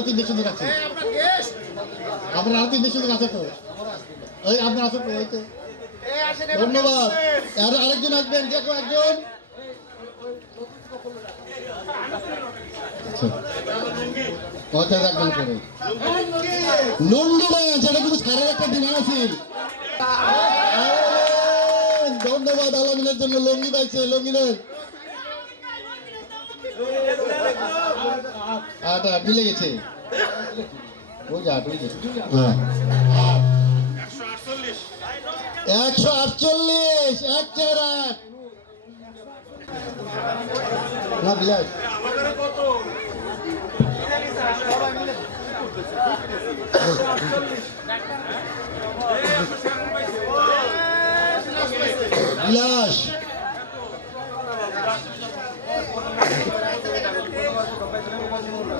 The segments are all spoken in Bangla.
আরো 3 সুযোগ আছে, আপনার আরো 3 সুযোগ আছে তো, ওই আপনার আছে তো, ওই তো। ধন্যবাদ। আরেকজন আসবেন, দেখো একজন। কথা রাখবেন করে লুঙ্গি ম্যাচ, এটা কিন্তু সারের একটা ডিমান্ড আছে। ধন্যবাদ আলমিনের জন্য, লুঙ্গি পাইছে, লুঙ্গি নেন। আটা মিলে গেছে, ওই যা ওই 148 148 না বিলাস বিলাস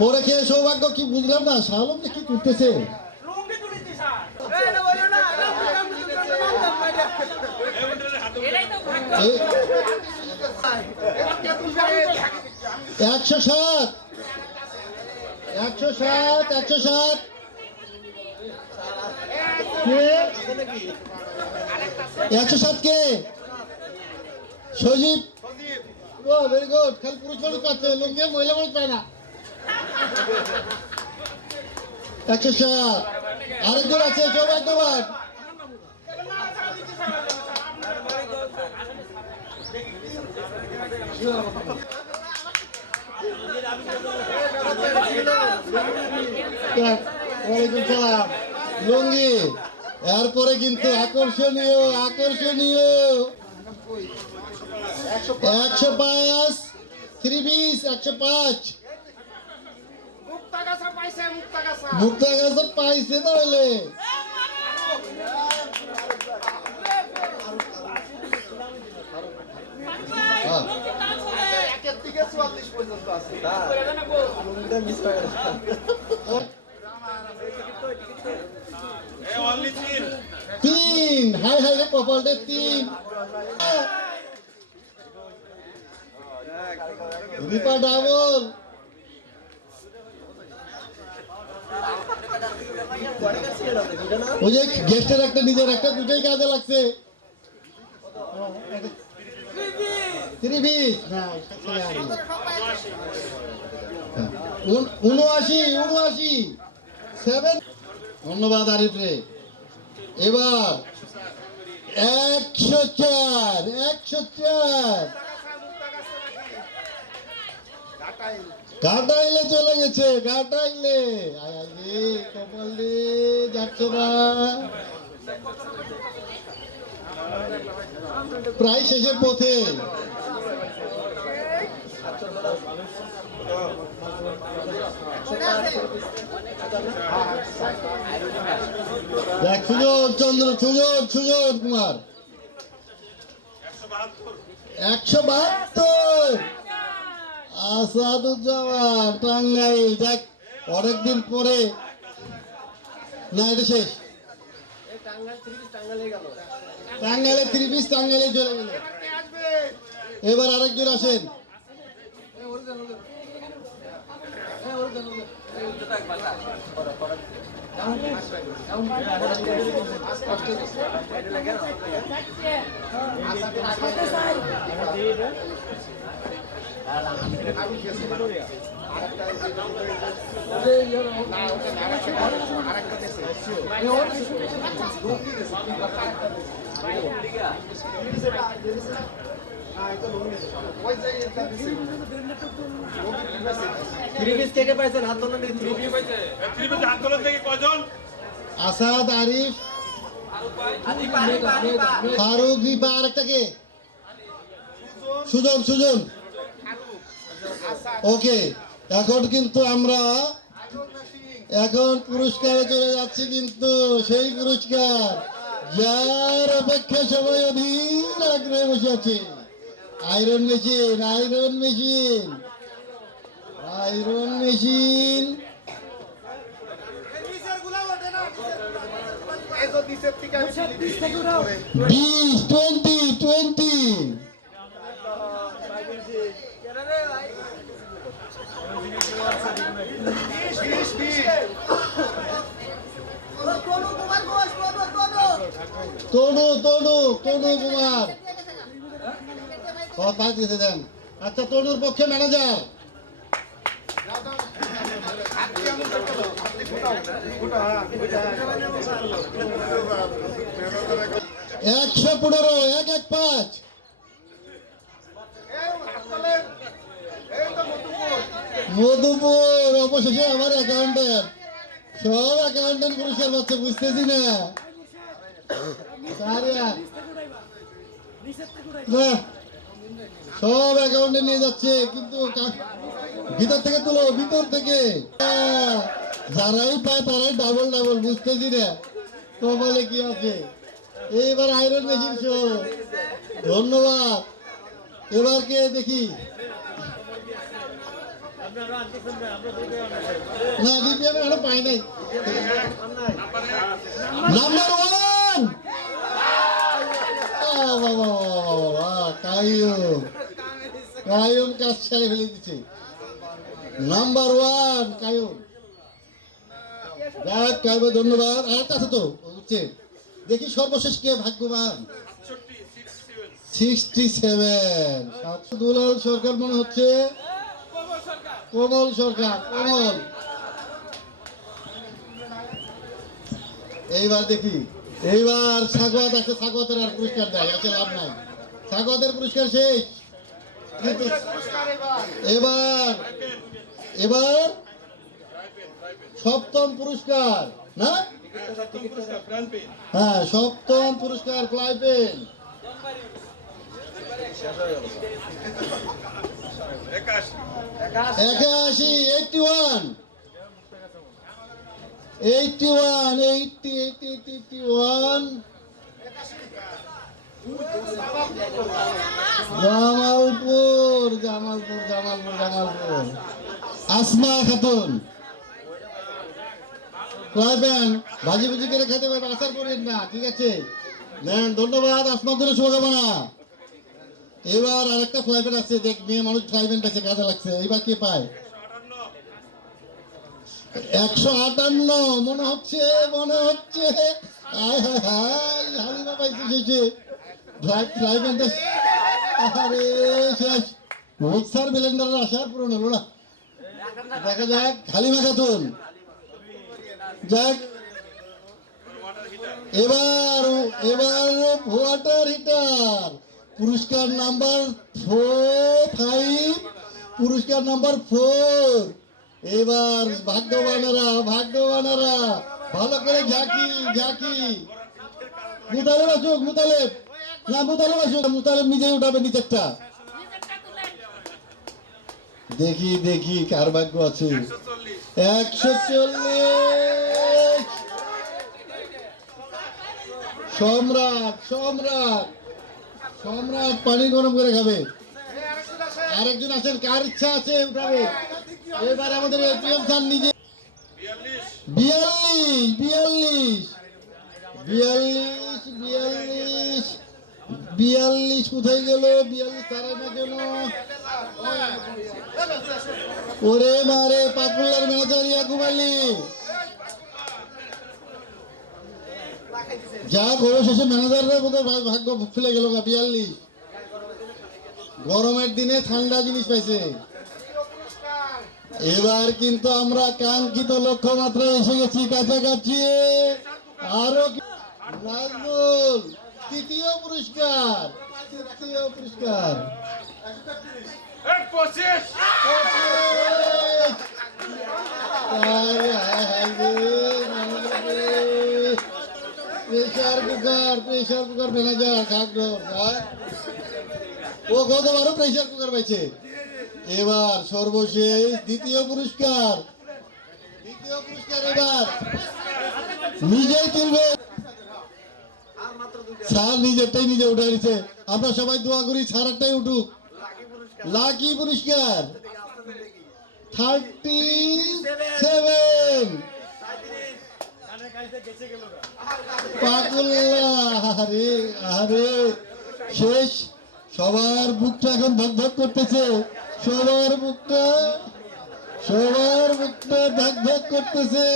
পরে খেয়ে সৌভাগ্য কি বুঝলাম না, শালম কি করতেছে? একশো সাত 107 কে সজীব, ও ভেরি গুড। খালি পুরুষ মানুষ পাচ্ছে, লোকে মহিলা মানুষ পায় না। 107 আরেকজন আছে, সৌভাগ্যবান। ওয়ালাইকুম সালাম। লুঙ্গি এরপরে কিন্তু আকর্ষণীয় 105 3 পিস 105 মুক্তাগাছা পাইছে তাহলে। তিন, হাই হাই রে কপালটা 3। রিপা ডাবল। ওই যে গেস্টের একটা নিজের একটা দুটোই কাজে লাগছে। 3 পিস 79 7। ধন্যবাদ আরিফ রে। এবার 104 ঘাটাইলে চলে গেছে, ঘাটাইলে কপাল রে যাচ্ছে না, প্রায় শেষের পথে। দেখ সুজন চন্দ্র, সুজন কুমার 172 আসাদুজ্জামান টাঙ্গাইল। দেখ অনেকদিন পরে, না এটা শেষ, টাঙ্গাইলে 3 পিস টাঙ্গাইলে চলে গেল। এবার আরেকজন আসেন। আসাদ, আরিফ, ফারুক, রিপা, আরেকটাকে সুজন। ওকে, এখন কিন্তু আমরা পুরস্কারে চলে যাচ্ছি, কিন্তু সেই পুরস্কার যার অপেক্ষা সবাই অধীর আগ্রহে বসে আছে। আয়রন মেশিন 20 তনু তনু তনু কুমার পাঁচ দিতে দেন। আচ্ছা, তনুর পক্ষে ম্যানেজার 115 115। মধুপুর অবশেষে আমার অ্যাকাউন্টেন্ট, সব অ্যাকাউন্টেন্ট পুরস্কার পাচ্ছে, বুঝতেছি না সব অ্যাকাউন্টে নিয়ে যাচ্ছে, কিন্তু ভিতর থেকে তুলো, ভিতর থেকে যারাই পায় তারাই ডাবল ডাবল, বুঝতেছি না কপালে কি আছে। এইবার আয়রন মেশিন শো, ধন্যবাদ। এবার কে দেখি, না দিদি আমি এখনো পাই নাই। নাম্বার 1 কাইয়ুম, কাইয়ুম কাজ ছেড়ে ফেলে দিচ্ছে। নাম্বার 1 কাইয়ুম, যাক কাইয়ুম ধন্যবাদ। আর আছে তো হচ্ছে, দেখি সর্বশেষ কে ভাগ্যবান। 67 দুলাল সরকার মনে হচ্ছে, কমল সরকার, কমল। এইবার দেখি, এইবার স্বাগত আছে, স্বাগতের আর পুরস্কার দেয় আছে, লাভ নাই, স্বাগতের পুরস্কার শেষ। এবার এবার সপ্তম পুরস্কার, না হ্যাঁ সপ্তম পুরস্কার ফ্লাই পেন 81 জামালপুর জামালপুর জামালপুর জামালপুর আসমা খাতুন, ক্লাবেন ভাজি ভুজি করে খেতে পারবে, আসার করেন না, ঠিক আছে নেন, ধন্যবাদ। আসমার জন্য শুভকামনা। এবার আরেকটা ফ্লাইভেন আছে, দেখ মেয়ে মানুষ ফ্লাইভেন পেয়েছে, কাজে লাগছে। এবার কে পায়? 158 মনে হচ্ছে, মনে হচ্ছে হালিমা পাইছে শেষে ফ্লাইভেন। আরে শেষ, মিক্সার ব্লেন্ডারের আশার পূরণ হলো না। দেখা যাক, হালিমা খাতুন যাক। এবার এবার ওয়াটার হিটার পুরস্কার নাম্বার 5, পুরস্কার নাম্বার 4। এবার ভাগ্যবানেরা, ভাগ্যবানেরা ভালো করে ঝাঁকি ঝাঁকি। মুতালেব আসুক, মুতালেব না, মুতালেব আসুক, মুতালেব নিজেই উঠাবে নিচেরটা। দেখি দেখি কার ভাগ্য আছে। 140 সম্রাট, সম্রাট, সম্রাট পানি গরম করে খাবে। আরেকজন আছেন, কার ইচ্ছা আছে উঠাবে। এবার আমাদের এটিএম স্যার নিজে 42 42 42 42 কোথায় গেল? 42 তারা না কেন? ওরে মারে, পাকুলার ম্যানেজার ইয়াকুব আলী। যা অবশেষে ম্যানেজাররা বোধহয় ভাগ্য ফেলে গেল। 42 গরমের দিনে ঠান্ডা জিনিস পাইছে। এবার কিন্তু আমরা কাঙ্ক্ষিত লক্ষ্যমাত্রায় এসে গেছি, কাছাকাছি। আরো নাজমুল, তৃতীয় পুরস্কার, তৃতীয় পুরস্কার 25 pressure cooker, pressure cooker manager খাগড়, ও গতবারও প্রেসার কুকার পাইছে। এবার সর্বশেষ দ্বিতীয় পুরস্কার, দ্বিতীয় পুরস্কার এবার নিজেই তুলবে স্যার, নিজেরটাই নিজে উঠে দিচ্ছে। আমরা সবাই দোয়া করি স্যারটাই উঠুক। লাকি পুরস্কার 37 পাকুল্লাহ। আরে আরে শেষ, সবার বুকটা এখন ধক ধক করতেছে, সবার বুকটা। সবার মুখটা ধাক ধাক করতেছে,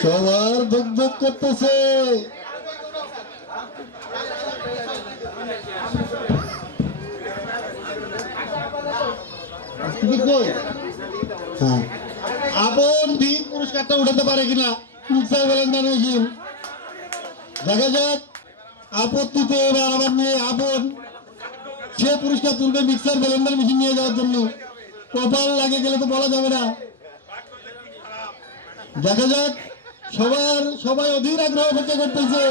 সবার ধুক ধুক করতেছে। আপন ঠিক পুরস্কারটা উঠাতে পারে কিনা দেখা যাক। আপত্তিতে এবার আমার মেয়ে আপন সে পুরস্কার তুলবে মিক্সার ব্লেন্ডার মেশিন নিয়ে যাওয়ার জন্য। কপাল লাগে গেলে তো বলা যাবে না। দেখা যাক, সবাই অধীর আগ্রহ অপেক্ষা করতেছে,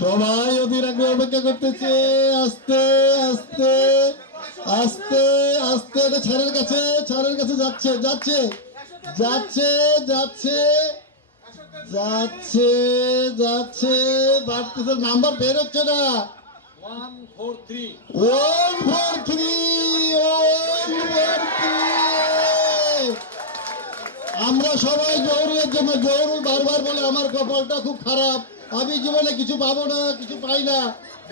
সবাই অধীর আগ্রহ অপেক্ষা করতেছে। আস্তে আস্তে আস্তে আস্তে এটা ছাড়ের কাছে যাচ্ছে যাচ্ছে যাচ্ছে যাচ্ছে যাচ্ছে যাচ্ছে বাড়তেছে, নাম্বার বের হচ্ছে না। 143 আমরা সবাই জহুরের জন্য, জহুরুল বারবার বলে আমার কপালটা খুব খারাপ, আমি জীবনে কিছু পাবো না, কিছু পাই না।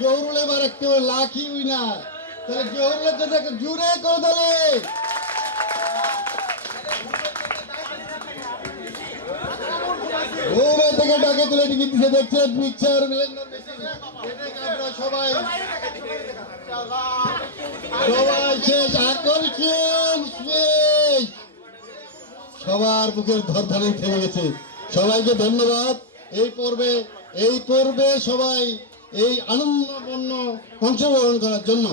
জহুরুল এবার একটু লাখি উই না, তাহলে জহুরুলের জন্য একটা জুড়ে করে দিলে। থেকে ডাকে তুলে টিকিট দিচ্ছে, দেখছেন মিক্সার ব্লেন্ডার মেশিন। আমরা সবাই শেষ আকর্ষণ শেষ, সবার বুকের ধরধারি থেমে গেছে। সবাইকে ধন্যবাদ এই পর্বে সবাই এই আনন্দপূর্ণ অংশগ্রহণ করার জন্য।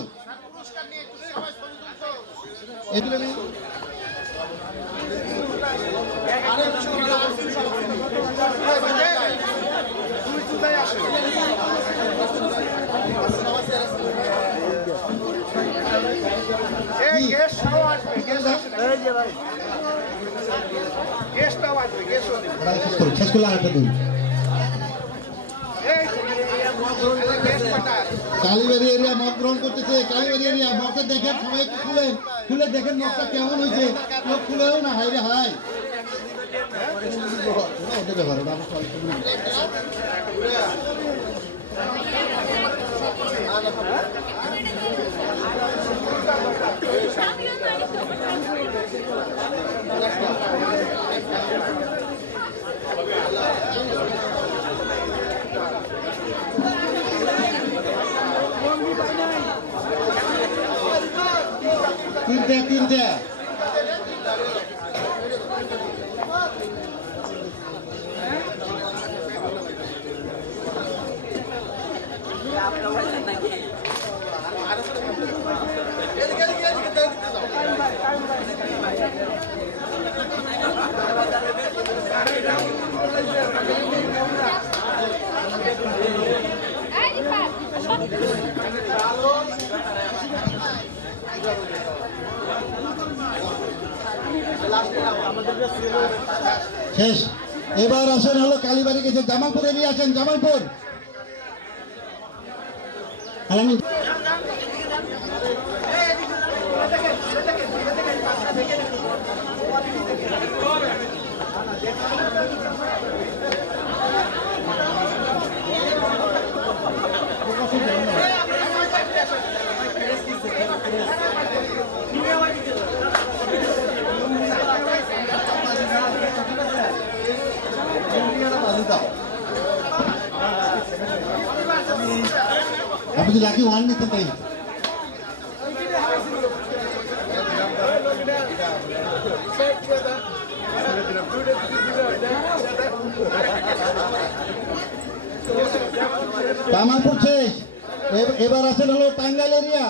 শেষ করলে আরেকটা দিন। কালীবাড়ি এরিয়া মত গ্রহণ করতেছে, কালীবাড়ি এরিয়া মতটা দেখেন, সবাই খুলে দেখেন মতটা কেমন হয়েছে। লোক খুলেও না, হাই রে হাই। তিনটে শেষ। এবার আসেন হলো কালীবাড়ি গেছে, জামালপুর এরিয়া আসেন, জামালপুর। আপনি যদি লাকি ওয়ান নিতে তাই জামালপুর শেষ। এবার আসেন হলো টাঙ্গাইল এরিয়া।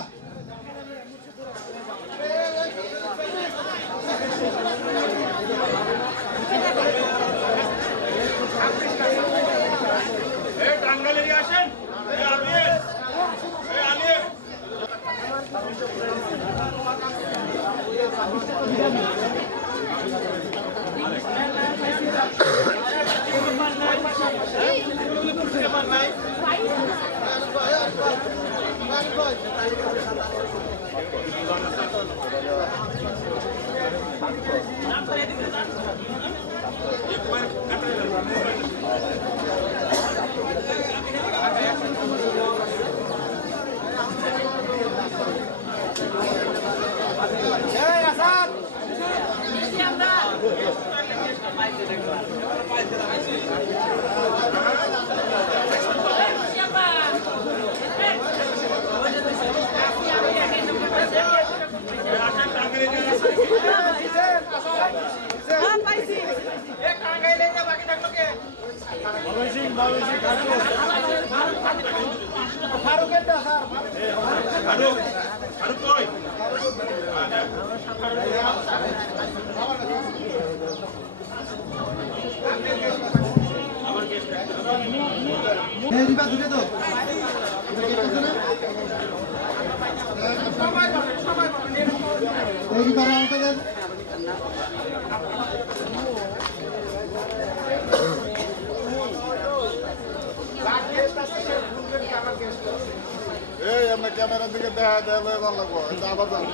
এই আমরা ক্যামেরার দিকে দেখা দেওয়া ভালো লাগবো আবার যান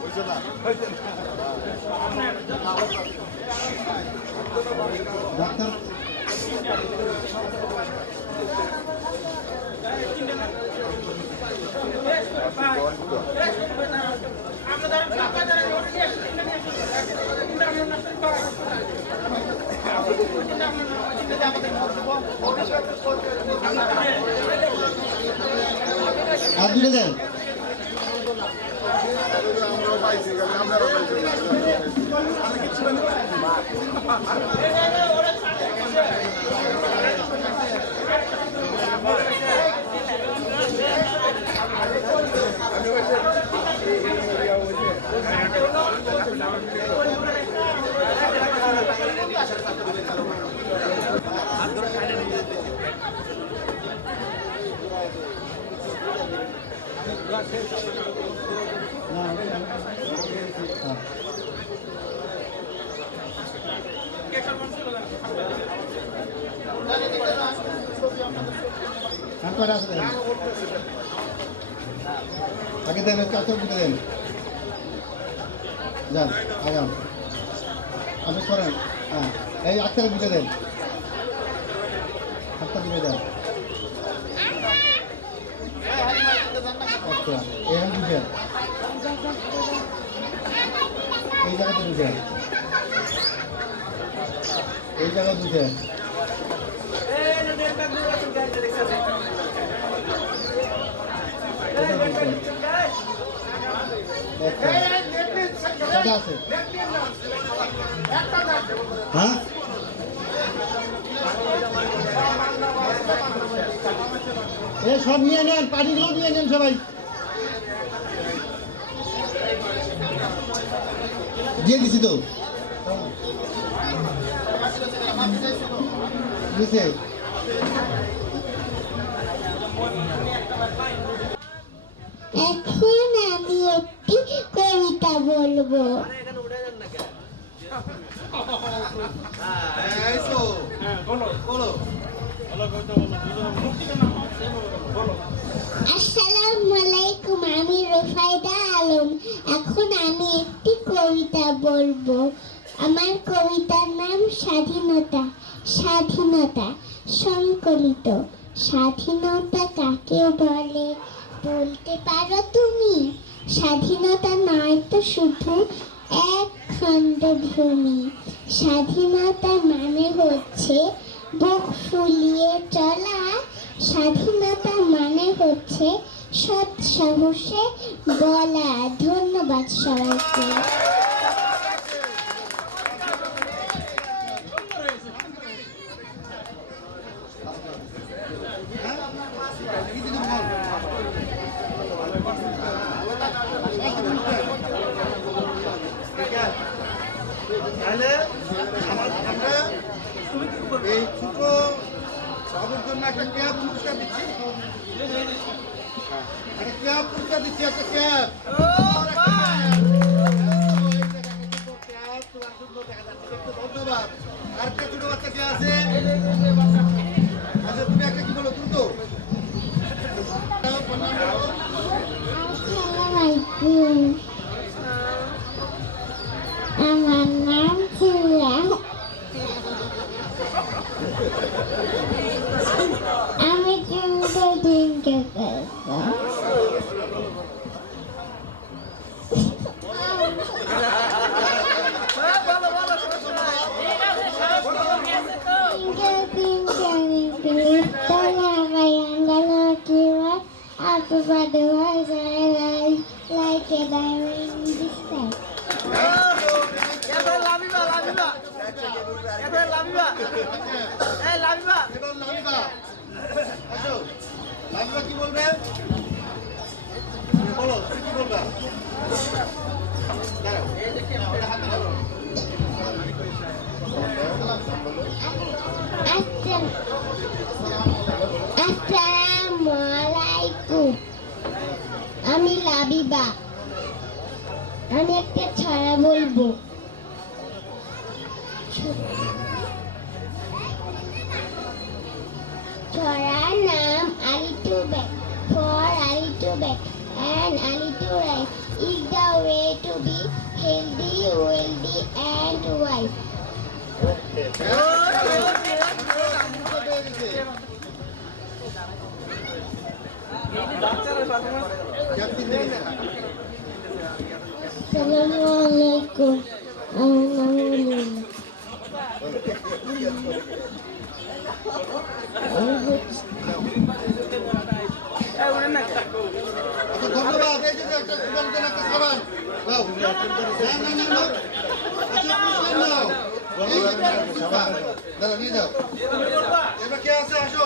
বুঝছে না ডাক্তার আর দুটো দেন আমরাও পাইছি আমরাও পাইছি আগে দেন কাতর দিতে দেন যান আগাম আপনি করেন হ্যাঁ এই আত্মারা দিতে দেন আত্মা দিতে দেন আচ্ছা এখানে দিতেন এই জায়গাতে দিতেন এই জায়গা দিতেন আছে হ্যাঁ এ সব নিয়ে নেন পানিগুলো নিয়ে নেন সবাই দিয়ে দিছি তো দিছে এখন আমি একটি কবিতা বলবো। আসসালামু আলাইকুম, আমি রুফাইদা আলম। এখন আমি একটি কবিতা বলবো। আমার কবিতার নাম স্বাধীনতা। স্বাধীনতা সংকলিত। স্বাধীনতা কাকে বলে বলতে পারো তুমি? স্বাধীনতা নয় তো শুধু এক খণ্ড ভূমি। স্বাধীনতা মানে হচ্ছে বুক ফুলিয়ে চলা। স্বাধীনতা মানে হচ্ছে সৎ সাহসে বলা। ধন্যবাদ সবাইকে। এই ছোট বাবুর জন্য একটা ক্যাব পুরস্কার দিচ্ছি একটা ক্যাব পুরস্কার দিচ্ছি একটা ক্যাব ধন্যবাদ। আরেকটা ছোট বাচ্চা কে আছে? আচ্ছা তুমি একটা কি বলো দ্রুত? আসসালামালাইকুম, আমার নাম ছিলা। আমি কিন্তু দিনকে বলো Happy birthday, my son, like a diamond in the sky. এবার লামিবা আসো লামিবা কি বলবে বলো তুমি কি বলবা দাঁড়াও এটা হাতে ধরো আসসালামু আলাইকুম। আমি লাবিবা। আমি একটা ছড়া বলবো। ছড়ার নাম Ali to bed. For Ali to bed and Ali to rise is the way to be healthy, wealthy and wise. Assalamu alaikum. ধন্যবাদ এই যে একটা সুন্দর একটা খাবার দাও না আচ্ছা পুরস্কার নাও এই যে পুরস্কার দাও নিয়ে যাও এবার কে আছে আসো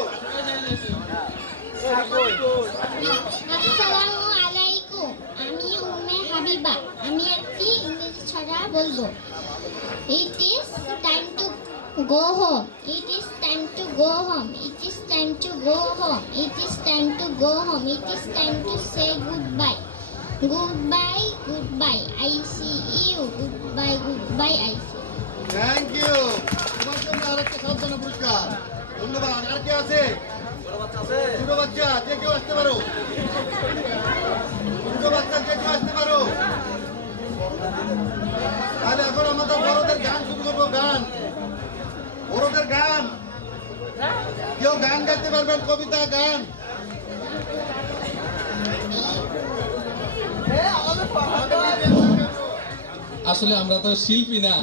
আসসালামু আলাইকুম। আমি উম্মে হাবিবা। আমি একটি ইংরেজি ছড়া বলবো। It is time to go home. It is time to go home. It is time to go home. It is time to go home. It is time to say goodbye. Goodbye, goodbye. I see you. Goodbye, goodbye. I see you. Thank you তোমার জন্য আরেকটা সান্ত্বনা পুরস্কার ধন্যবাদ আর কে আছে ছোট বাচ্চা যে কেউ আসতে পারো ছোট বাচ্চা যে কেউ আসতে পারো তাহলে এখন আমাদের বড়দের গান শুরু করবো গান বড়দের গান কেউ গান গাইতে পারবেন কবিতা গান আসলে আমরা তো শিল্পী না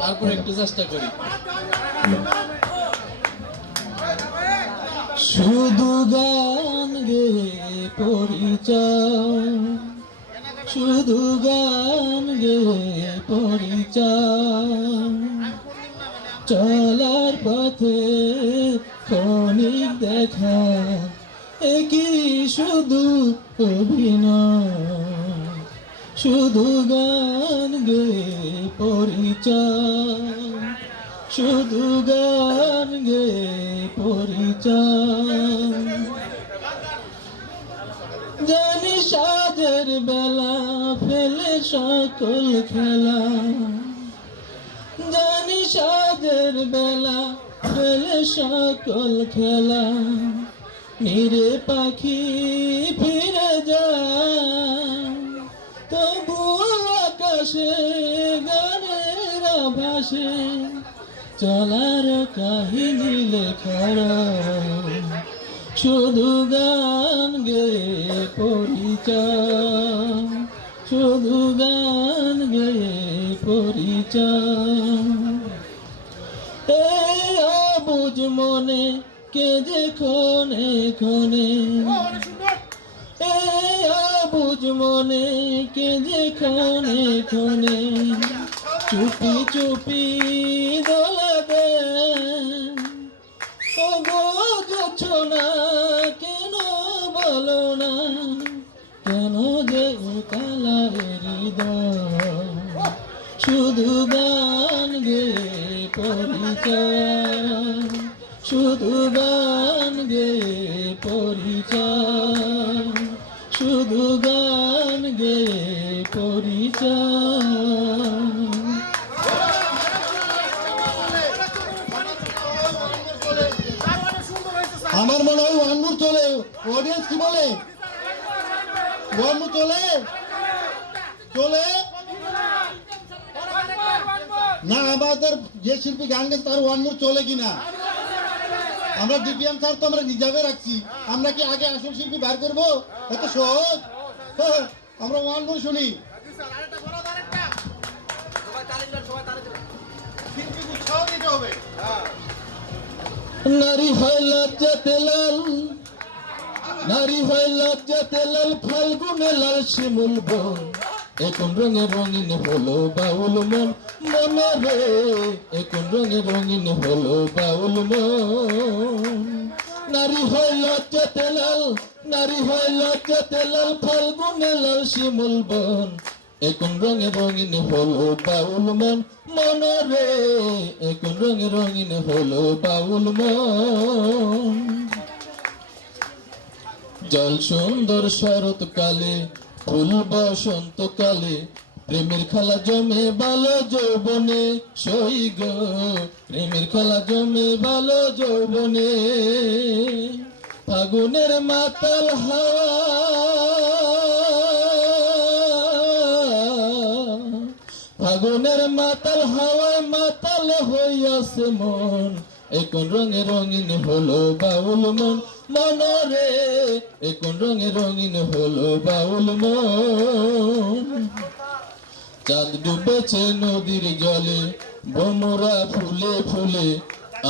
তারপর একটু চেষ্টা করি শুধু গান গে পরিচয় শুধু গান গে পরিচয় চলার পথে ক্ষণিক দেখা একই শুধু অভিনয় শুধু গান গে পরিচয় শুধু গান গে পরিচয় জানি সাজের বেলা ফেলে সকল খেলা জানি সাজের বেলা ফেলে সকল খেলা নিরে পাখি ফিরে যায় তবু আকাশে গানের ভাসে চলার কাহিনী লেখার শুধু গান গে পরিচয় শুধু গান গে পরিচয় এই অবুঝ মনে কে যে ক্ষণে ক্ষণে এই অবুঝ মনে কে যে ক্ষণে ক্ষণে চুপি চুপি দোলা দে ও গো যাচ্ছো না কেন বলো না কেন যে উতালা হৃদয় শুধু গান গে পরিচয় শুধু গান গে পরিচয় শুধু গান গে পরিচয় আমার মনে হয় ওয়ান মোর চলে অডিয়েন্স কি বলে ওয়ান মোর চলে চলে না আমাদের যে শিল্পী গান গেছে তার ওয়ান মোর চলে কিনা আমরা ডিপিএম স্যার তো আমরা রিজার্ভে রাখছি আমরা কি আগে আসল শিল্পী বার করবো এত সহজ আমরা ওয়ান মোর শুনি শিল্পী উৎসাহ দিতে হবে নারী হয় লজ্জাতে লাল নারী হয় লজ্জাতে লাল ফাল্গুনে লাল শিমুল বন এখন রঙে রঙিন হলো বাউল মন মনে রে এখন রঙে রঙিন হলো বাউল মন নারী হয় লজ্জাতে লাল নারী হয় লজ্জাতে লাল ফাল্গুনে লাল শিমুল বন এখন রঙে রঙিন হলো বাউল মন মনে রে এখন রঙে রঙিন হলো বাউল মন জল সুন্দর শরৎকালে ফুল বসন্তকালে প্রেমের খেলা জমে ভালো যৌবনে সই গো প্রেমের খেলা জমে ভালো যৌবনে ফাগুনের মাতাল হাওয়া ফাগুনের মাতাল হাওয়ায় মাতাল হইয়াছে মন এখন রঙে রঙিন হলো বাউল মন মনরে এখন রঙে রঙিন হলো বাউল মন চাঁদ ডুবেছে নদীর জলে ভ্রমরা ফুলে ফুলে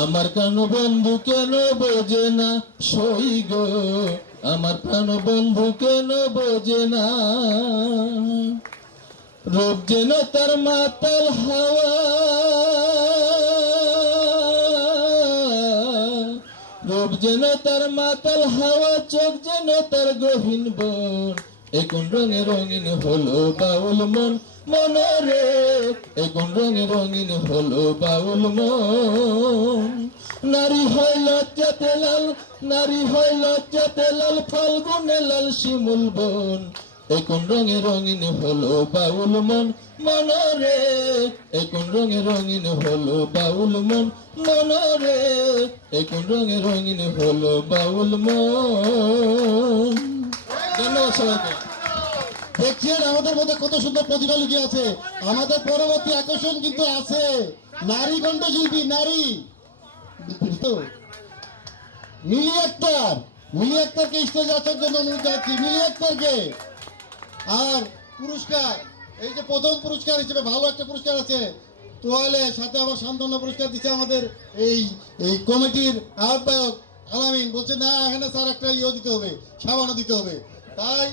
আমার প্রাণ বন্ধু কেন বোঝে না সই গো আমার প্রাণ বন্ধু কেন বোঝে না রূপ যেন তার মাতাল হাওয়া রূপ যেন তার মাতাল হাওয়া চোখ যেন তার গহীন বন এখন রঙে রঙিন হলো বাউল মন মনরে এখন রঙে রঙিন হলো বাউল মন নারী হয় লজ্জাতে লাল নারী হয় লজ্জাতে লাল ফাল্গুনে লাল শিমুল বন এখন রঙে রঙিন হলো বাউল মন মনরে এখন রঙে রঙিন হলো বাউল মন মনরে এখন রঙে রঙিন হলো বাউল মন ধন্যবাদ সবাইকে দেখছেন আমাদের মধ্যে কত সুন্দর প্রতিভা লুকিয়ে আছে আমাদের পরবর্তী আকর্ষণ কিন্তু আছে নারী কণ্ঠশিল্পী নারী মিলি আক্তারকে স্টেজে আসার জন্য অনুরোধ জানাচ্ছি মিলি আক্তারকে আর পুরস্কার এই যে প্রথম পুরস্কার হিসেবে ভালো একটা পুরস্কার আছে তোয়ালে সাথে আবার সান্ত্বনা পুরস্কার দিচ্ছে আমাদের এই এই কমিটির আহ্বায়ক আলামিন বলছে না এখানে স্যার একটা ইয়ে দিতে হবে সাবানও দিতে হবে তাই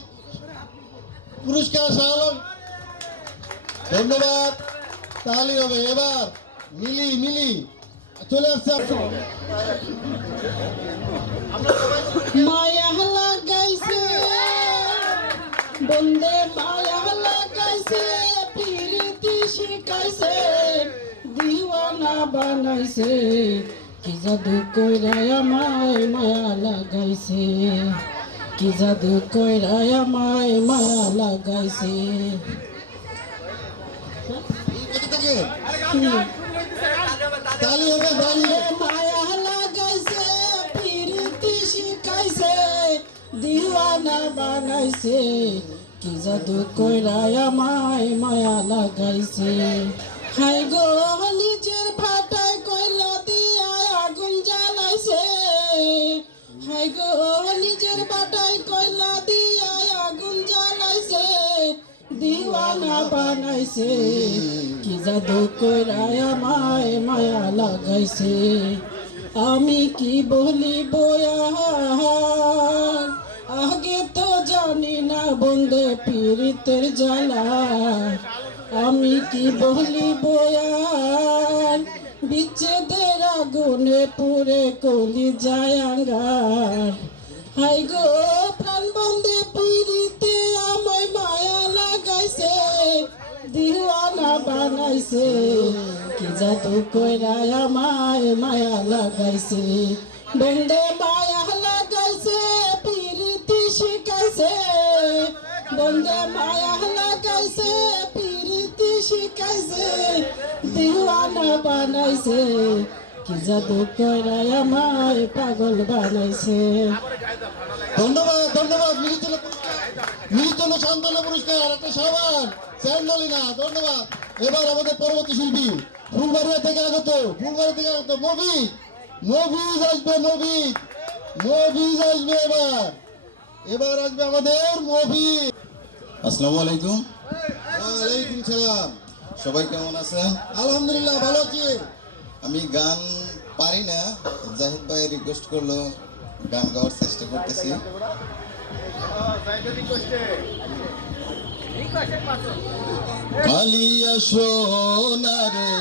পুরস্কার সাহায্য ধন্যবাদ তাহলে হবে এবার মিলি চলে আসছে মায়া লাগাইছে বন্দে মায়া লাগাইছে প্রীতি শিখাইছে দিওয়ানা বানাইছে কি জাদু কইরায় আমায় মায়া লাগাইছে কি জাদু কইরায় আমায় মায়া লাগাইছে তাহলে হবে দাঁড়িয়ে মায়া লাগাইছে প্রীতি শিখাইছে দিওয়ানা বানাইছে কি জাদু কইরায় আমায় মায়া লাগাইছে হাই গো নিজের ভাটায় কইলা দিয়া আগুন জ্বালাইছে হাই গো নিজের ভাটায় কইলা দিয়া আগুন জ্বালাইছে দিওয়ানা বানাইছে কি জাদু কইরায় আমায় মায়া লাগাইছে আমি কি বলিব আর আগে তো জানি না বন্দে পীড়িতের জ্বালা আমি কি বলিব আর বিচ্ছেদের আগুনে পুরে কলি যায় আঙ্গার হাই গো প্রাণ বন্দে পীড়িতে আমায় মায়া লাগাইছে দিওয়ানা বানাইছে কি জাদু কইরায় আমায় মায়া লাগাইছে বন্দে মায়া লাগাইছে প্রীতি শিখাইছে বন্দে মায়া লাগাইছে প্রীতি শিখাইছে দিওয়ানা বানাইছে কি জাদু কইরায় আমায় পাগল বানাইছে ধন্যবাদ মিলিতন সান্ত্বনা পুরস্কার একটা সাবান স্যান্ডলিনা ধন্যবাদ এবার আমাদের পরবর্তী শিল্পী ফুলবাড়িয়া থেকে আগত মফিজ আসবে এবার আসবে আমাদের মফিজ আসসালামু আলাইকুম ওয়ালাইকুম সালাম সবাই কেমন আছেন আলহামদুলিল্লাহ ভালো আছি আমি গান পারি না জাহিদ ভাই রিকোয়েস্ট করলো গান গাওয়ার চেষ্টা করতেছি। কালিয়া সোনারে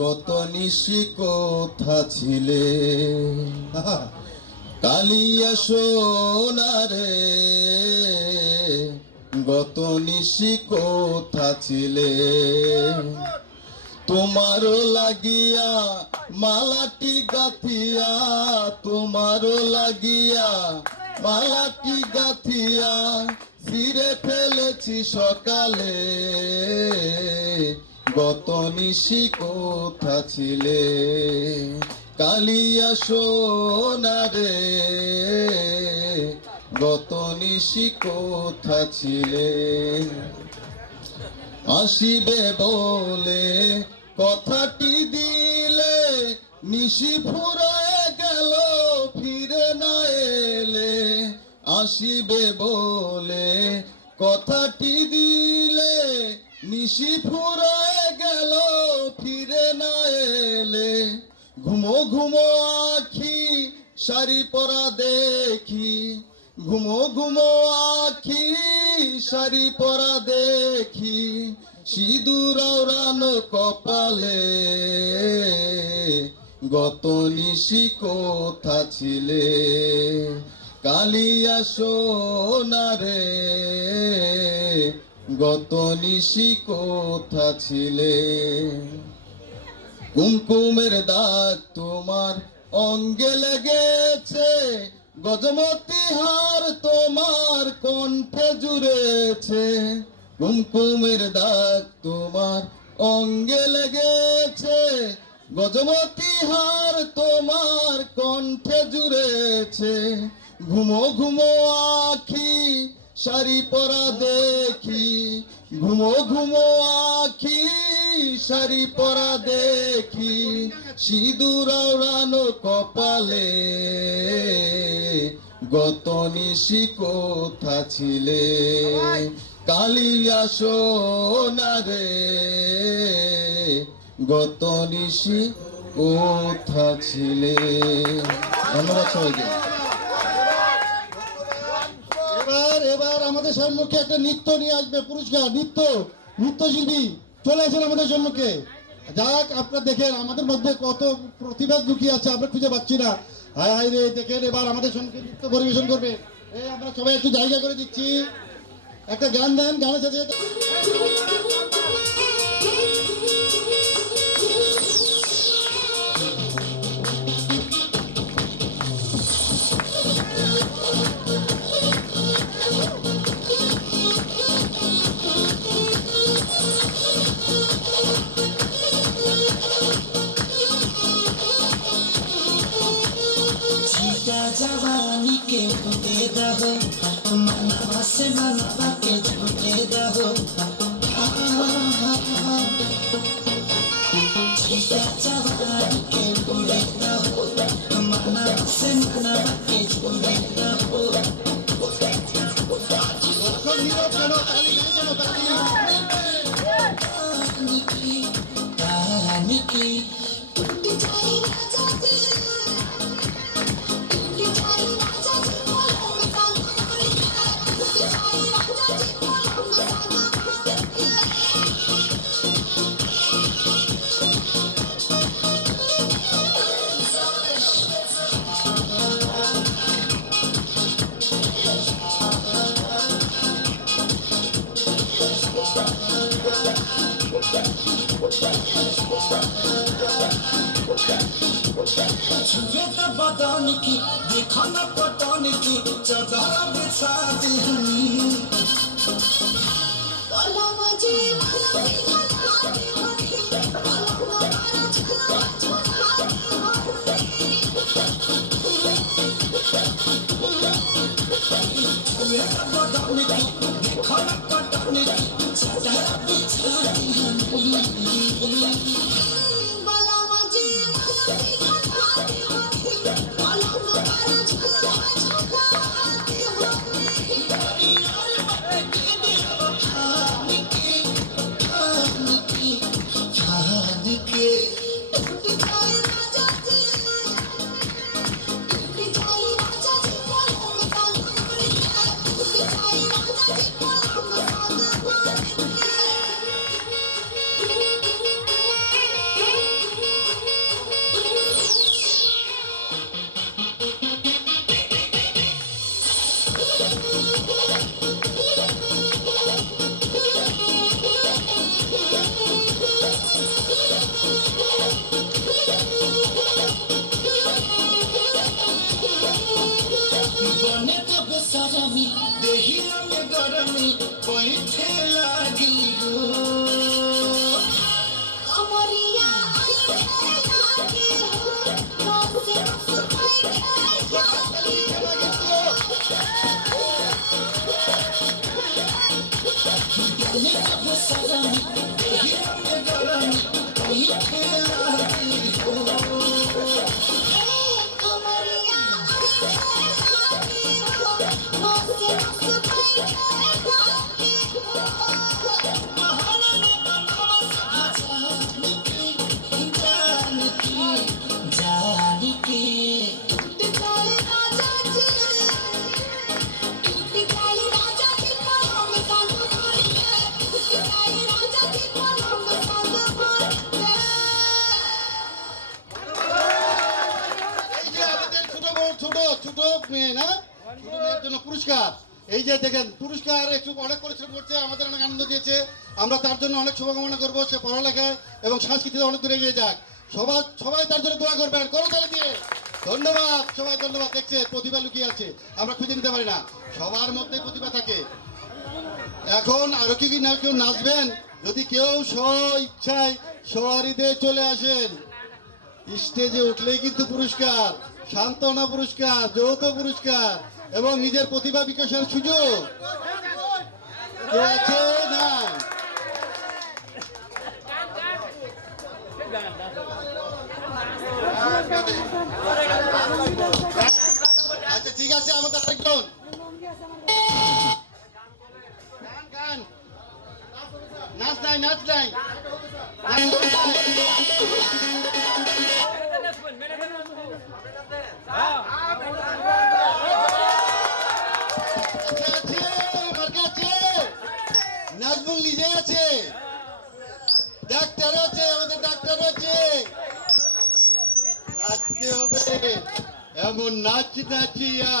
গত নিশি কোথা ছিলে, কালিয়া সোনারে গত নিশি কোথা ছিলে, তোমারও লাগিয়া মালাটি গাথিয়া, তোমারও লাগিয়া মালাটি গাথিয়া ছিঁড়ে ফেলেছি সকালে, গত নিশি কোথা ছিলে, কালিয়া সোনারে গত নিশি কোথা ছিলে। আসিবে বলে কথাটি দিলে, নিশি ফুরায় গেল ফিরে না এলে, আসিবে বলে কথাটি দিলে, নিশি ফুরায় গেল ফিরে না এলে, ঘুমো ঘুমো আখি শাড়ি পরা দেখি, ঘুমো ঘুমো আখি শাড়ি পরা দেখি, সিঁদুর আওড়ানো কপালে, গত নিশি কোথা ছিলে, কালিয়া সোনারে গত নিশি কোথা ছিলে। কুমকুমের দাগ তোমার অঙ্গে লেগেছে, গজমতি হার তোমার কণ্ঠে জুড়েছে, কুমকুমের দাগ তোমার অঙ্গে লেগেছে, গজমতি হার তোমার কণ্ঠে জুড়েছে, ঘুমো ঘুমো আখি শাড়ি পরা দেখি, ঘুমো ঘুমো আখি শাড়ি পরা দেখি, সিঁদুর আওড়ানো কপালে, গত নিশি কোথা ছিলে, কালিয়া সোনারে গত নিশি কোথা ছিলে। ধন্যবাদ সবাইকে। এবার আমাদের সম্মুখে একটা নৃত্য নিয়ে আসবে পুরস্কার, নৃত্যশিল্পী চলে আসেন আমাদের সম্মুখে। যাক, আপনারা দেখেন আমাদের মধ্যে কত প্রতিভা লুকিয়ে আছে, আমরা খুঁজে পাচ্ছি না। হায় হায় রে, দেখেন এবার আমাদের সম্মুখে নৃত্য পরিবেশন করবে। এই আমরা সবাই একটু জায়গা করে দিচ্ছি, একটা গান দেন, গানের সাথে সাথে जवानी के दे दहो, मनवा से मनवा के झूठे दहो, जवानी के बुरे दहो, मनवा से मनवा के झूठे दहो। छुए तो बदन की देखो न पटन की चदर बिछा दी बदन की देखो न पटन की चदर बिछा दी মেয়ে না, ছোট মেয়ের জন্য পুরস্কার। এই যে দেখেন পুরস্কার, একটু অনেক পরিশ্রম করছে, আমাদের অনেক আনন্দ দিয়েছে, আমরা তার জন্য অনেক শুভকামনা করবো। সে পড়ালেখায় এবং সংস্কৃতিতে অনেক দূরে এগিয়ে যাক। সবাই তার জন্য দোয়া করবেন করতালি দিয়ে। ধন্যবাদ সবাই, ধন্যবাদ। দেখছে প্রতিভা লুকিয়ে আছে, আমরা খুঁজে নিতে পারি না, সবার মধ্যে প্রতিভা থাকে। এখন আরো কি না কেউ নাচবেন? যদি কেউ ইচ্ছায় সওয়ারিতে চলে আসেন, স্টেজে উঠলেই কিন্তু পুরস্কার, সান্ত্বনা পুরস্কার, যৌথ পুরস্কার এবং নিজের প্রতিভা বিকাশের সুযোগ। কেউ আছে না? আচ্ছা ঠিক আছে, আমাদের আরেকজন গান, নাচ নাই, নাচ নাই। নাজমুল নিজে আছে, ডাক্তার আছে, আমাদের ডাক্তার আছে। নাচতে হবে, এমন নাচ নাচিয়া।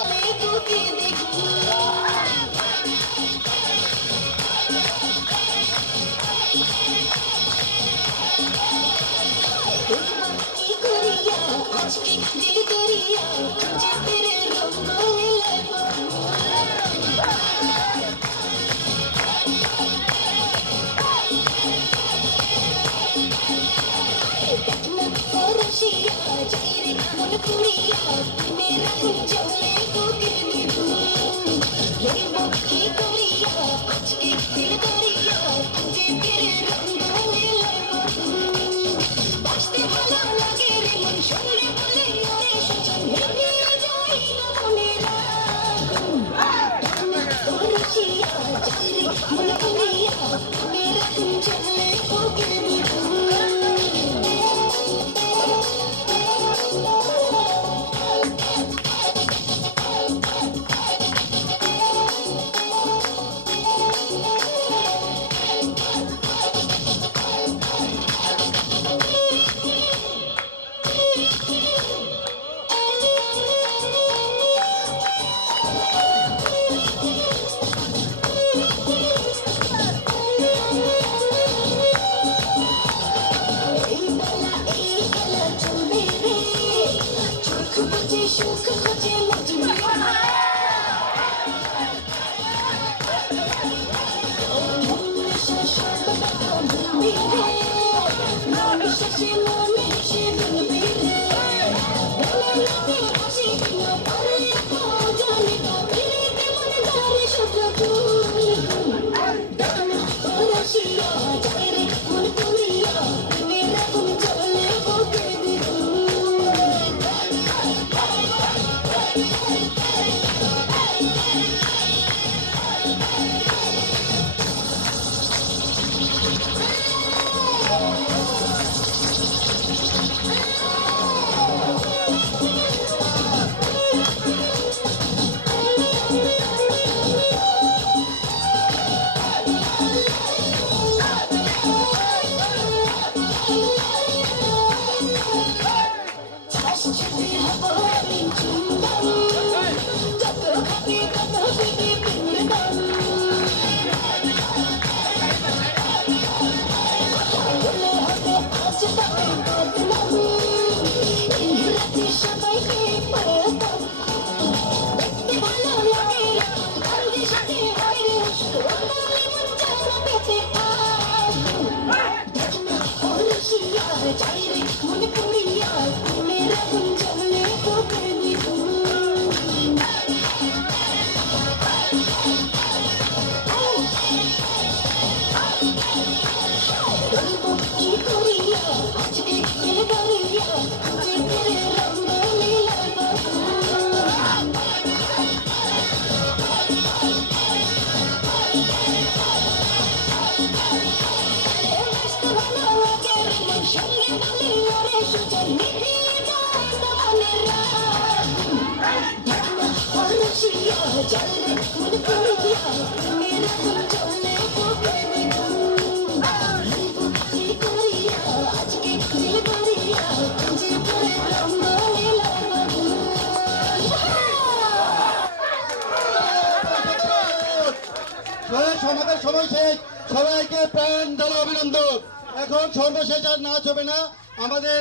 সময় শেষ, সবাইকে প্রাণ ঢালা অভিনন্দন। এখন সর্বশেষ আর নাচ হবে না, আমাদের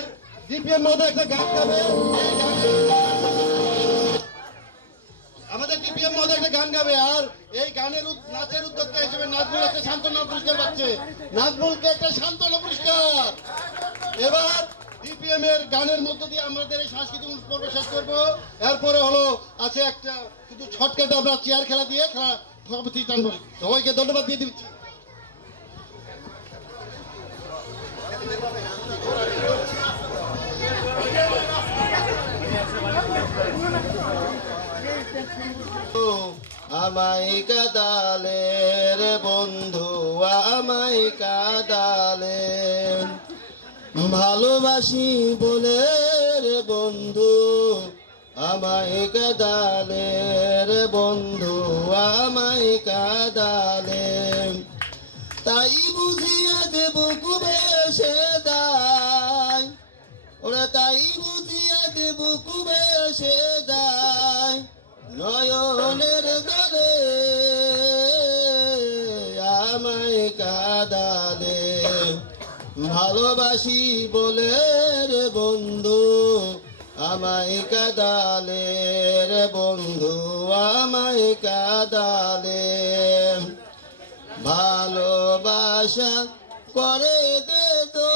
ডিপিএম মধ্যে একটা গান গাবে। আমাদের ডিপিএম মধ্যে একটা গান গাবে, আর এই গানের নাচের উদ্যোক্তা হিসেবে নাজমুল একটা সান্ত্বনা পুরস্কার পাচ্ছে। নাজমুলকে একটা সান্ত্বনা পুরস্কার। এবার ডিপিএম এর গানের মধ্য দিয়ে আমাদের এই সাংস্কৃতিক পর্ব শেষ করবো। এরপরে হলো আছে একটা শুধু ছটকেটে আমরা চেয়ার খেলা দিয়ে খেলা সভাপতি টানবো। সবাইকে ধন্যবাদ দিয়ে দিচ্ছি। আমায় কাদালে রে বন্ধু, আমায় কাদালে, ভালোবাসি বলে রে বন্ধু, আমায় কাদালে রে বন্ধু, আমায় কাদালে, তাই বুঝিয়া দেব কুবে সে দায়, ওরা তাই বুঝিয়া দেব কুবে সে দায়, নয়নের জলে আমায় কাদালে, ভালোবাসি বলে রে বন্ধু, আমায় কাদালে রে বন্ধু, আমায় কাদালে, ভালোবাসা করে দে তো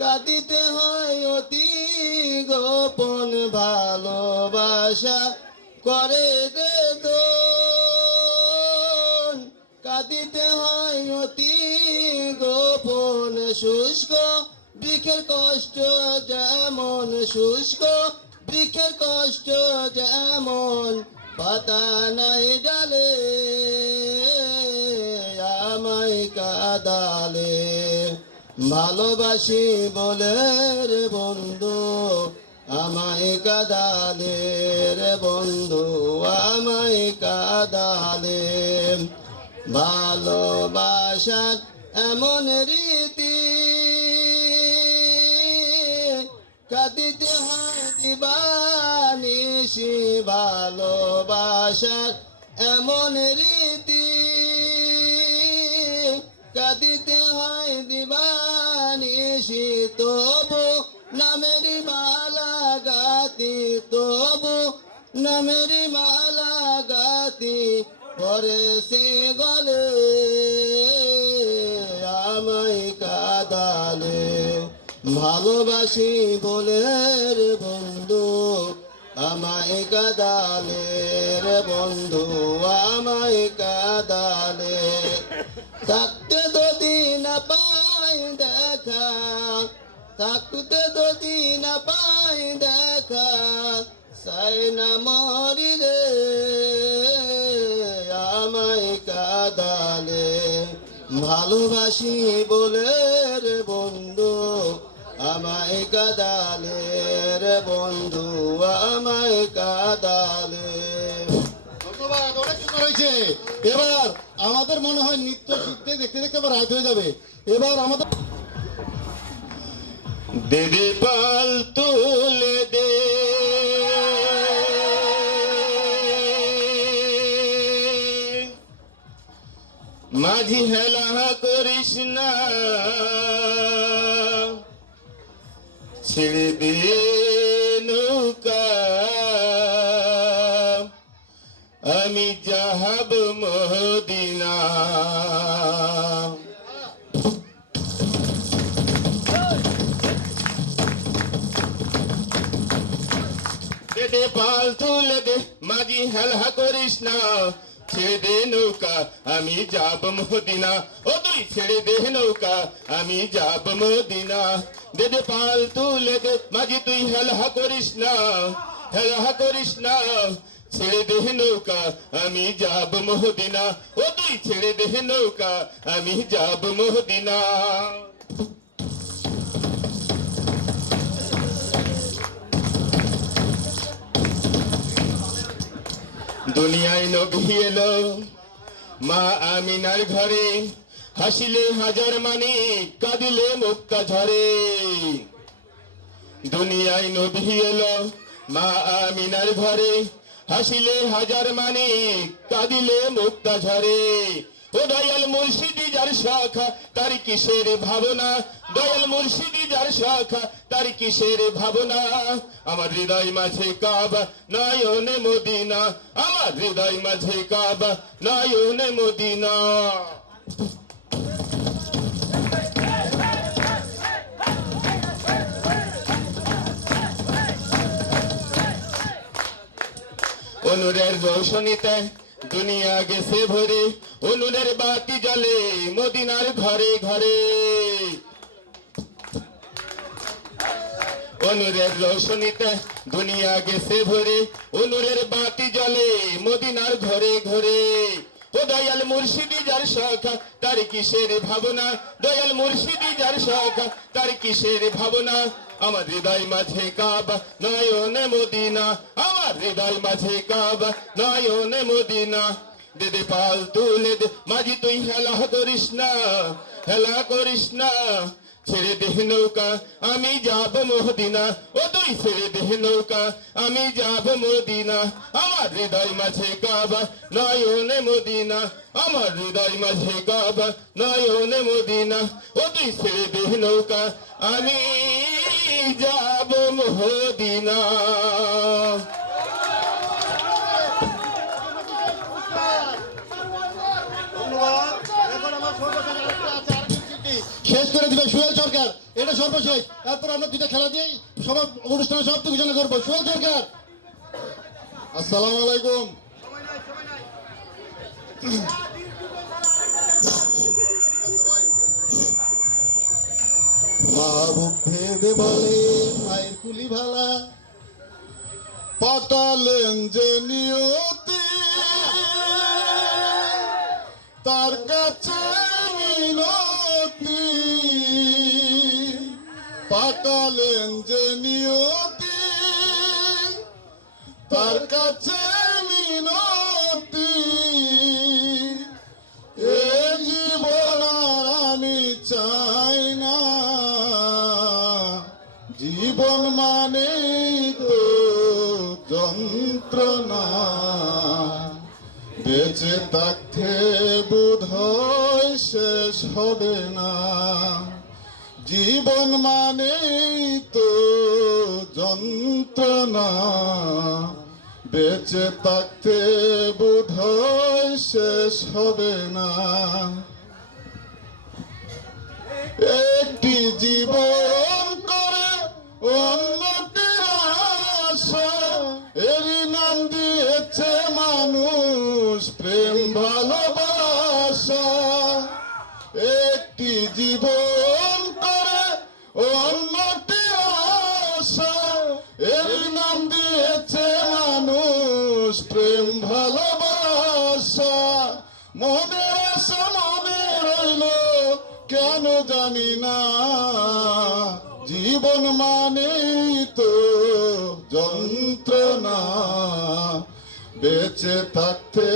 কাঁদিতে হয় অতি গোপন, ভালোবাসা করে দে তো কাঁদিতে হয় অতি গোপন, শুষ্ক বৃক্ষের কষ্ট যেমন, শুষ্ক বৃক্ষের কষ্ট যেমন, পাতা নাই ডালে আমায় কাদালে, ভালোবাসি বলে রে বন্ধু, আমায় কাদালে রে বন্ধু, আমায় কাদালে, ভালোবাসার এমন রীতি কাঁদিতে হয় দিবানিশি, ভালোবাসার এমন রীতি কাঁদিতে হয় দিবানিশি, তবু নামেরি মালা গাতি, তবু নামেরি মালা গাতি, পরে সে গলে আমায় কাদালে, ভালোবাসি বলে রে বন্ধু, আমায় কাদালে রে বন্ধু, আমায় কাদালে, থাকতে যদি না পাই দেখা, থাকতে যদি না পাই দেখা, সাই না মরি রে আমায় কাদালে, ভালোবাসি বলে রে বন্ধু, আমায় কাদালে রে বন্ধু, আমায় কাদালে। ধন্যবাদ, অনেক সুন্দর হয়েছে। এবার আমাদের মনে হয় নৃত্য শিখতে দেখতে দেখতে আবার রাত হয়ে যাবে। এবার আমাদের দেদে পাল তুলে দে, মাঝি হেলা করিস না, ছেড়ে দে নৌকা, আমি যাহাব মদিনা। দে পাল তুলে দে, মাঝি হেলা করিস না, ছেড়ে দে নৌকা, আমি যাব মদিনা, ও তুই ছেড়ে দে নৌকা, আমি যাব মদিনা। দে পাল তুলে দে, মাঝি তুই হেলা করিস না, হেলা করিস না, ছেড়ে দে নৌকা, আমি যাব মদিনা, ও তুই ছেড়ে দে নৌকা, আমি যাব মদিনা। দুনিয়ায় নবী এলো মা আমিনার ঘরে, হাসিলে হাজার মানে কাঁদিলে মুক্তা ঝরে। দুনিয়ায় নবী এলো মা আমিনার ঘরে, হাসিলে হাজার মানিক কাঁদিলে মুক্তা ঝরে ও দয়াল মুর্শিদি যার শাখা তার কিসের ভাবনা দয়াল মুর্শিদি যার শাখা তার কিসের ভাবনা আমার হৃদয় মাঝে কাবা নয়নে মদিনা আমার হৃদয় মাঝে কাবা নয়নে মদিনা অনুরের রোশনীতে দুনিয়া গেছে ভরে অনুরের বাতি জ্বলে মদিনার ঘরে ঘরে অনুরের রোশনীতে দুনিয়া গেছে ভরে অনুরের বাতি জ্বলে মদিনার ঘরে ঘরে ও দয়াল মুর্শিদি যার শাখা তার কিসের ভাবনা দয়াল মুর্শিদি যার শাখা তার কিসের ভাবনা আমার হৃদয় মাঝে কাবা নয়নে মদিনা আমার হৃদয় মাঝে কাবা নয়নে মদিনা দে দে পাল তুলে দে মাঝি তুই হেলা করিস না হেলা করিস না ছেড়ে দেহ নৌকা আমি যাব মদিনা ও তুই ছেড়ে দেহ নৌকা আমি যাব মদিনা আমার হৃদয় মাঝে কাবা নয়নে মদিনা আমার হৃদয় মাঝে কাবা নয়নে মদিনা ও তুই ছেড়ে দেহ নৌকা আমি যাব মদিনা ধন্যবাদ। এখন আমার সর্বশেষ আরেকটা আছে, আরেকটা চিঠি। শেষ করে দিবে সোহেল সরকার, এটা সর্বশেষ। তারপর আমরা দুইটা খেলা দিয়ে সবার অনুষ্ঠানে সমাপ্তি ঘোষণা করবো। সোহেল সরকার, আসসালামু আলাইকুম। মাহবুব ভেবে বলে মায়ের কুলি ভালা, পাঠালেন যে নিয়তি তার কাছে মিনতি, পাঠালেন যে নিয়তি তার কাছে মিনতি, এ জীবন আর আমি চাই না, জীবন মানে তো যন্ত্রণা, বেঁচে থাকতে বোধহয় শেষ হবে না, জীবন মানে তো যন্ত্রণা, বেঁচে থাকতে বোধহয় শেষ হবে না, একটি জীবন করে অন্যটি আশা, এরই নাম দিয়েছে মানুষ প্রেম ভালোবাসা, একটি জীবন করে অন্যটি আশা, এরই নাম দিয়েছে মানুষ প্রেম ভালোবাসা, মনের আশা মনে রইল কেন জানি না, জীবন মানেই তো যন্ত্রণা, বেঁচে থাকতে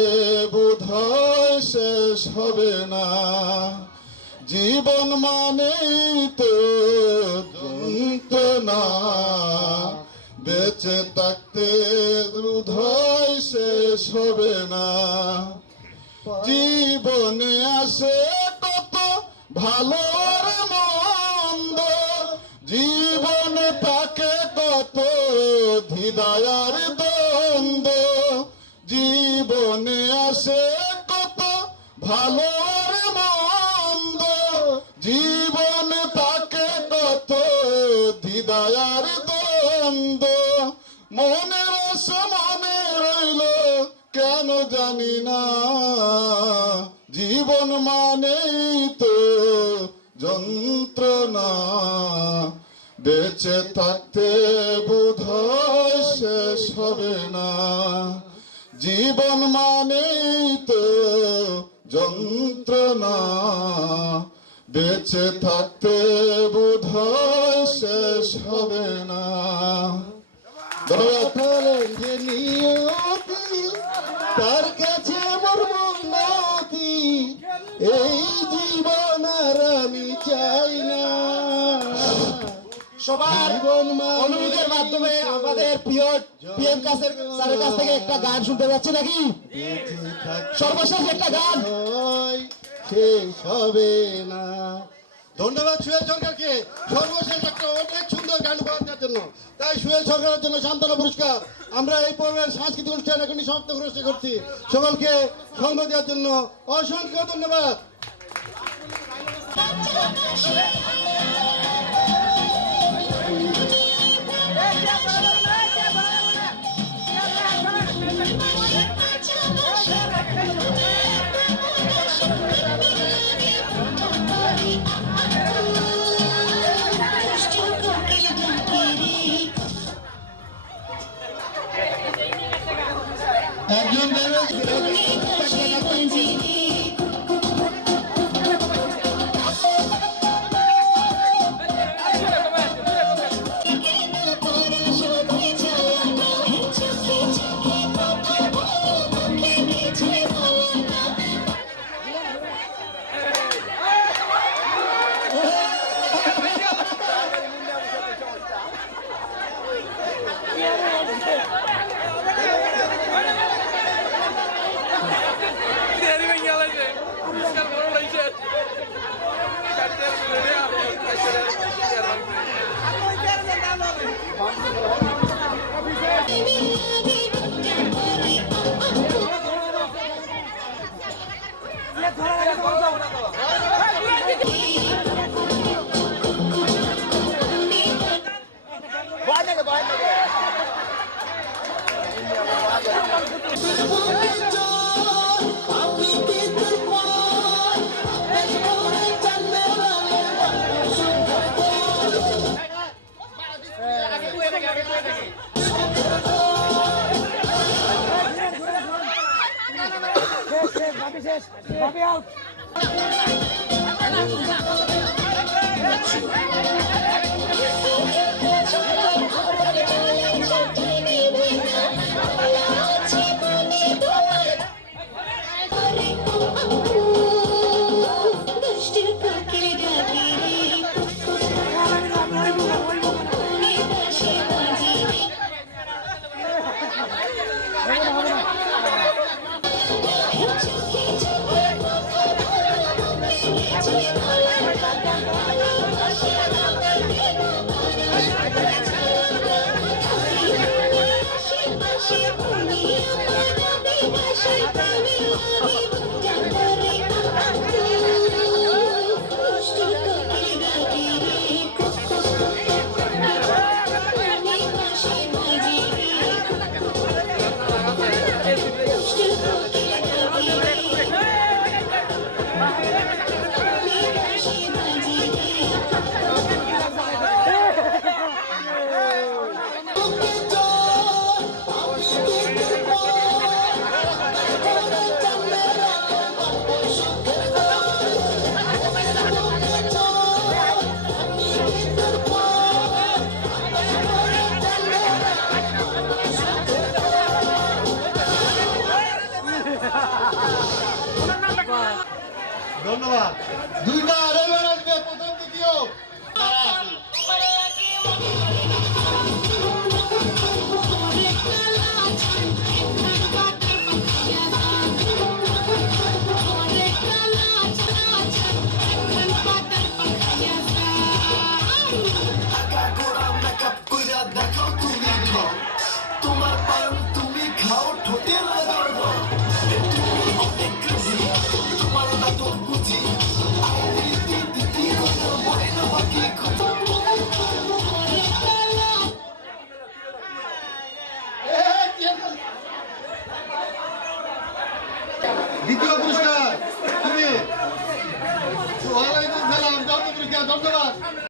বোধহয় শেষ হবে না, জীবন মানেই তো যন্ত্রণা, বেঁচে থাকতে বোধহয় শেষ হবে না, জীবনে আসে কত ভালো আর মন্দ, জীবনে থাকে কত হৃদয়ার দ্বন্দ্ব, জীবনে আসে কত ভালো আর মন্দ, জীবনে থাকে কত হৃদয়ার দ্বন্দ্ব, মনের আশা মনে রইল কেন জানি না, জীবন মানেই তো যন্ত্রণা, বেঁচে থাকতে বোধহয় শেষ হবে না, জীবন মানেই তো যন্ত্রণা, বেঁচে থাকতে বোধহয় শেষ হবে না। ধন্যবাদ। যে নিয়তি তার কাছে মোর মনতি, এই জীবন আর আমি চাই না। সবার অনুরোধের মাধ্যমে আমাদের প্রিয় পিএম স্যারের কাছ থেকে একটা গান শুনতে যাচ্ছি নাকি? সর্বশেষ একটা গান শেষ হবে না। ধন্যবাদ সুহেল সরকারকে সর্বশেষ একটা অনেক সুন্দর গান উপহার দেওয়ার জন্য। তাই সুহেল সরকারের জন্য সান্ত্বনা পুরস্কার। আমরা এই পর্বের সাংস্কৃতিক অনুষ্ঠান এখনই সমাপ্ত করছি। সকলকে সঙ্গ দেওয়ার জন্য অসংখ্য ধন্যবাদ। একজন ধন্যবাদ। দুইটা আড়াইবার আসবে, প্রথম দ্বিতীয়। তোমার পান তুমি খাও ঠোঁটে লাগাও তোমার না তো বুঝি দ্বিতীয় পুরস্কার তুমি। ওয়ালাইকুম সালাম। ধন্যবাদ।